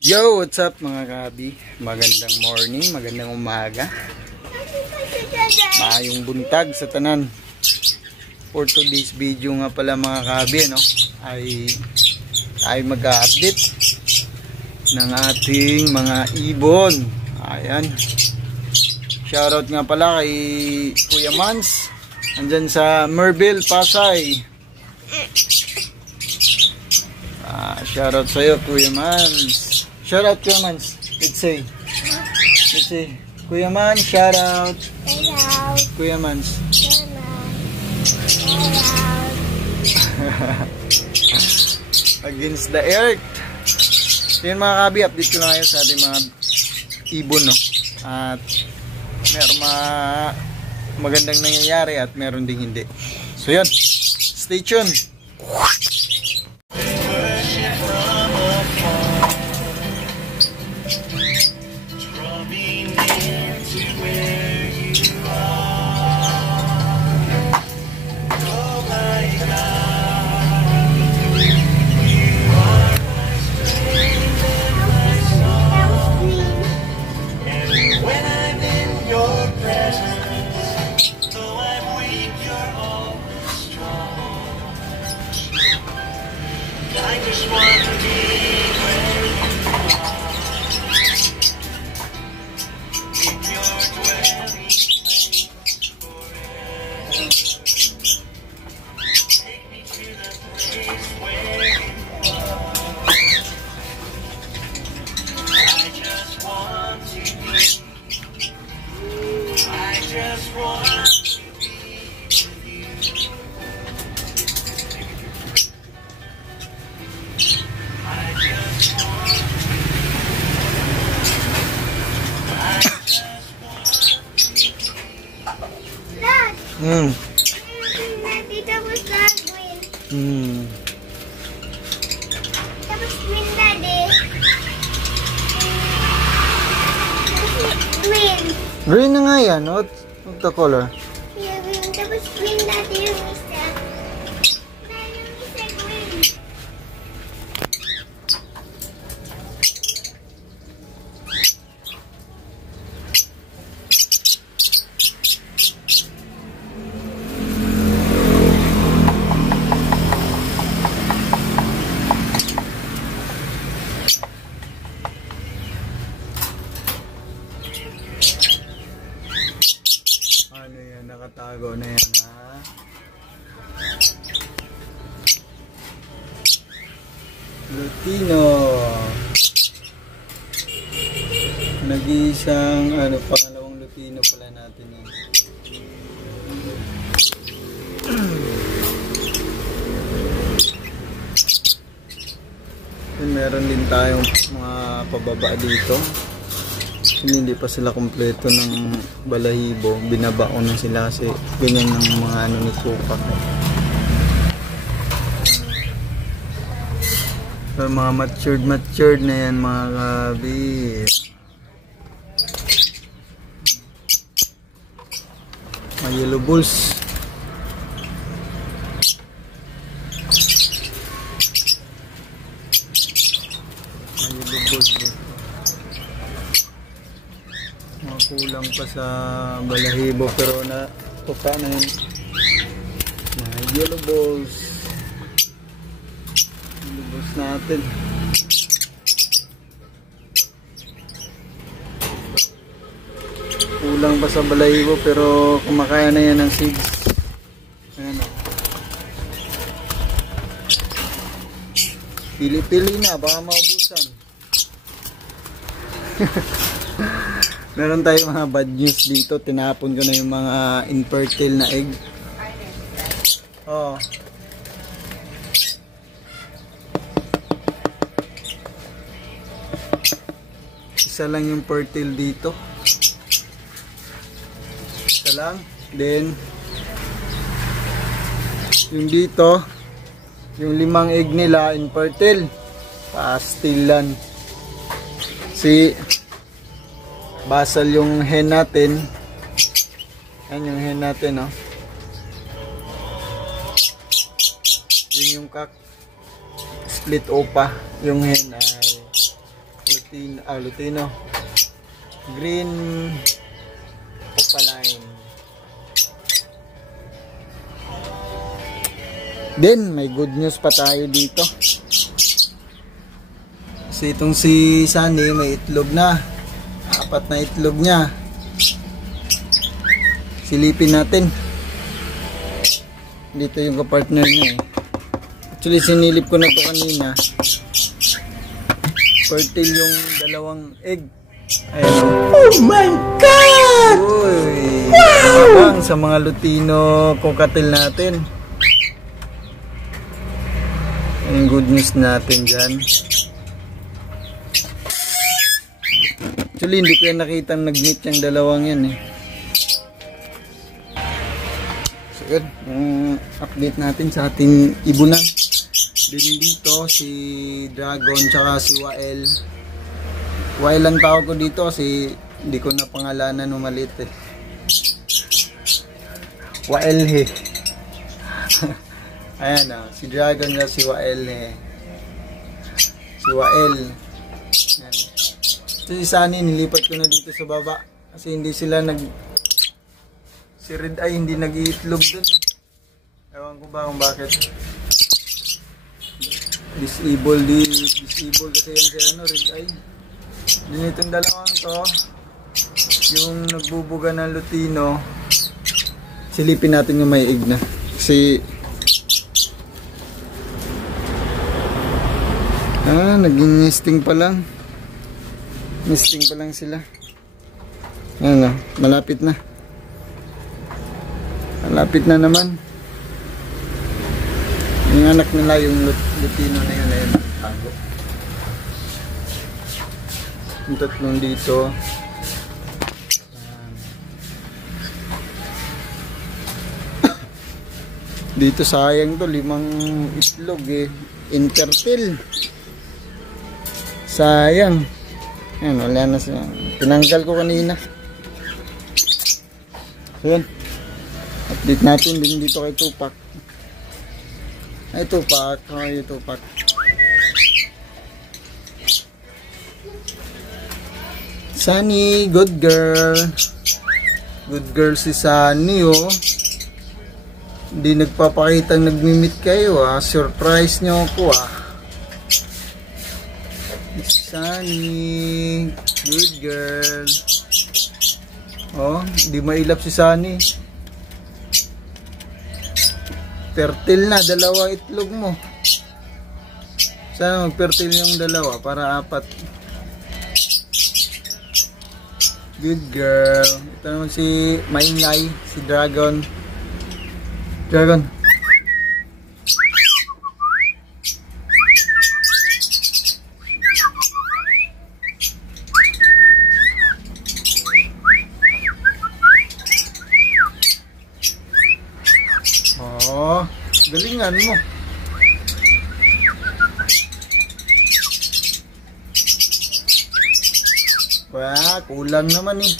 Yo, what's up mga kabi? Magandang morning, magandang umaga. Maayong buntag sa tanan. For today's video nga pala mga kabi, no, ay mag-update ng ating mga ibon. Ayan. Shoutout nga pala kay Kuya Mans. Andyan sa Merville, Pasay. Shoutout sa'yo Kuya Mans. Shoutout Kuya Mans. Let's say. Kuya Mans, shoutout. Kuya Mans. Against the earth. So yun mga kabi, update ko lang ngayon sa ating mga ibon, no? At meron magandang nangyayari at meron ding hindi. So yun, stay tuned. Tapos gagawin. Tapos green, Daddy. Green. Green na nga yan. What's the color? Yeah, green. Tapos green, Daddy, yung isa. Yung isa green. Ano yan? Nakatago na yan, ha? Lutino. Nag-iisang, pangalawang Lutino pala natin yan. Meron din tayong mga pababa dito. Hindi pa sila kompleto ng balahibo, binabaon na sila kasi ganyan ng mga ni Kuka. So, mga matured na yan mga kabi. Mga yellow bulls. Kulang pa sa balahibo pero na tuka na yun. Mga yellow balls natin. Kulang pa sa balahibo pero kumakaya na yan ng seeds. Ayan o. Pili-pili na baka maubusan. Meron tayong mga bad news dito. Tinapon ko na yung mga infertile na egg. Isa lang yung fertile dito. Isa lang. Then yung dito, yung 5 egg nila infertile. Pastilan. Basal yung hen natin. Yan yung hen natin, no? Yun yung split opa. Yung hen ay Lutino. Green opaline. Then, may good news pa tayo dito. Kasi itong si Sunny, may itlog na. 4 na itlog niya. Silipin natin. Dito yung kapartner niya eh. Actually, sinilip ko na to kanina. Fertile yung 2 egg. Ayan. Oh my God! Uy! Wow! Sa mga Lutino cockatiel natin. Yung good news natin dyan. Actually, hindi ko yan nakitang nag-meet yung 2 yan eh. So yun, update natin sa ating ibunan. Din dito si Dragon tsaka si Wael. Wael lang tawag ko dito kasi hindi ko na pangalanan nung maliit eh. Wael he. Ayan o, si Dragon na si Wael eh. Si Wael. Ayan. So si Sunny, nilipat ko na dito sa baba. Kasi hindi sila si Red Eye hindi nag-iitlog dun. Ewan ko ba kung bakit. Disable kasi yan si Red Eye. Din itong 2 to, yung nagbubuga ng Lutino. Silipin natin yung may egg na. Kasi naging nesting pa lang. Nesting pa lang sila. Ayan na, malapit na. Malapit na naman. Yung anak nila, yung Lutino na yun, ayun, tago. Yung 3 dito. Dito sayang to, 5 itlog eh. Infertile. Sayang. Ayan, wala na siya. Tinanggal ko kanina. So yun. Update natin din dito kay Tupac. Ay, Tupac. Ay, Tupac. Sunny, good girl. Good girl si Sunny, oh. Hindi nagpapakitang nagmi-meet kayo, ah. Surprise nyo ako, ah. Sunny, good girl. Oh, hindi mailap si Sunny. Fertile na, 2 itlog mo. Sana mag-fertile yung 2 para 4. Good girl. Ito naman si Maingay, si Dragon. Dragon. Oh, galingan mo. Wah, kulang naman eh.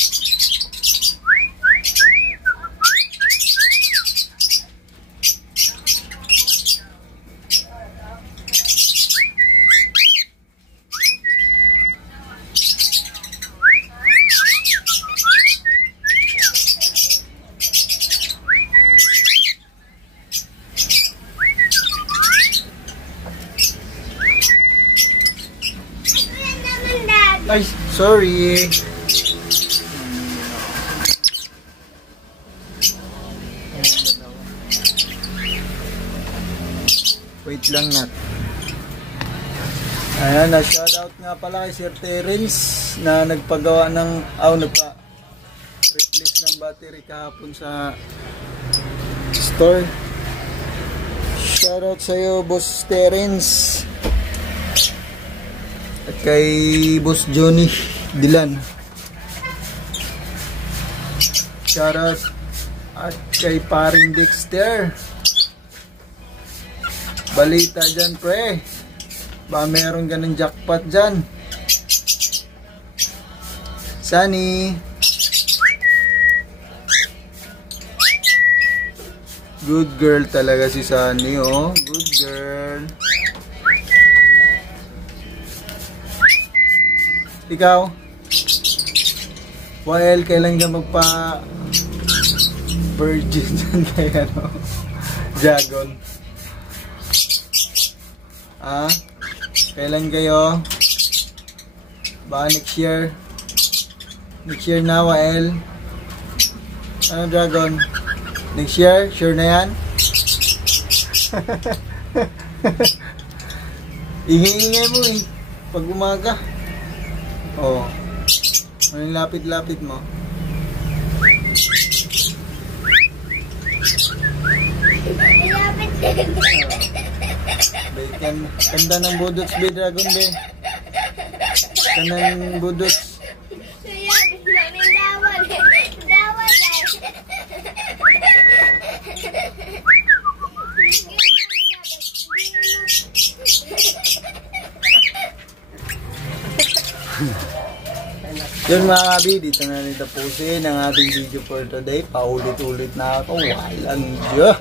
Ay, sorry. Wait lang nat. Ayan, na-shoutout nga pala kay Sir Terence na nagpagawa ng, nagpa-replace ng battery kahapon sa store. Shoutout sa'yo, Boss Terence. At kay Boss Johnny Dilan. Shoutout at kay Paring Dexter. Balita dyan, pre. Ba meron ganun jackpot dyan. Sunny. Good girl talaga si Sunny, oh. Good girl. Ikaw? Well, kailan ka magpa virgin kay ano? Dragon. Ah? Kailan kayo? Baka next year? Next year na, Wael? Ano, Dragon? Next year? Sure na yan? Ingay-ingay mo eh. Pag umaga. Oo. Ano yung lapit-lapit mo? Lapit din. Kanda ng budots, be, Dragon, be. Kanda ng budots. Yun mga kabi, dito na rin tapusin ang ating video for today. Paulit-ulit na ako. Walang Diyo.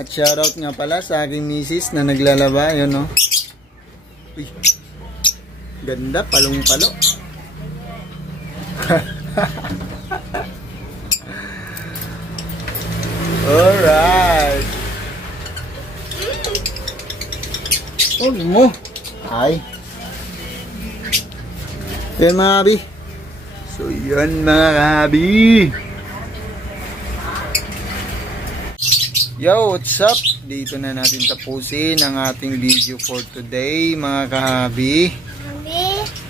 At shoutout nga pala sa aking misis na naglalaba. Yun, no? Uy. Ganda, palong-palo. Alright. Huwag mo. Ay. Yan mga kabi. So yan mga kabi. Yo, what's up? Dito na natin tapusin ang ating video for today mga kahabi.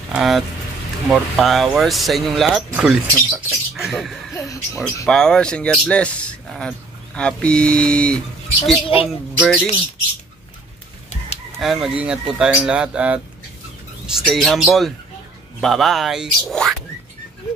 At more powers sa inyong lahat. Kulit ng bakay. More powers and God bless. At happy keep on birding. And mag-ingat po tayong lahat at stay humble. Bye-bye!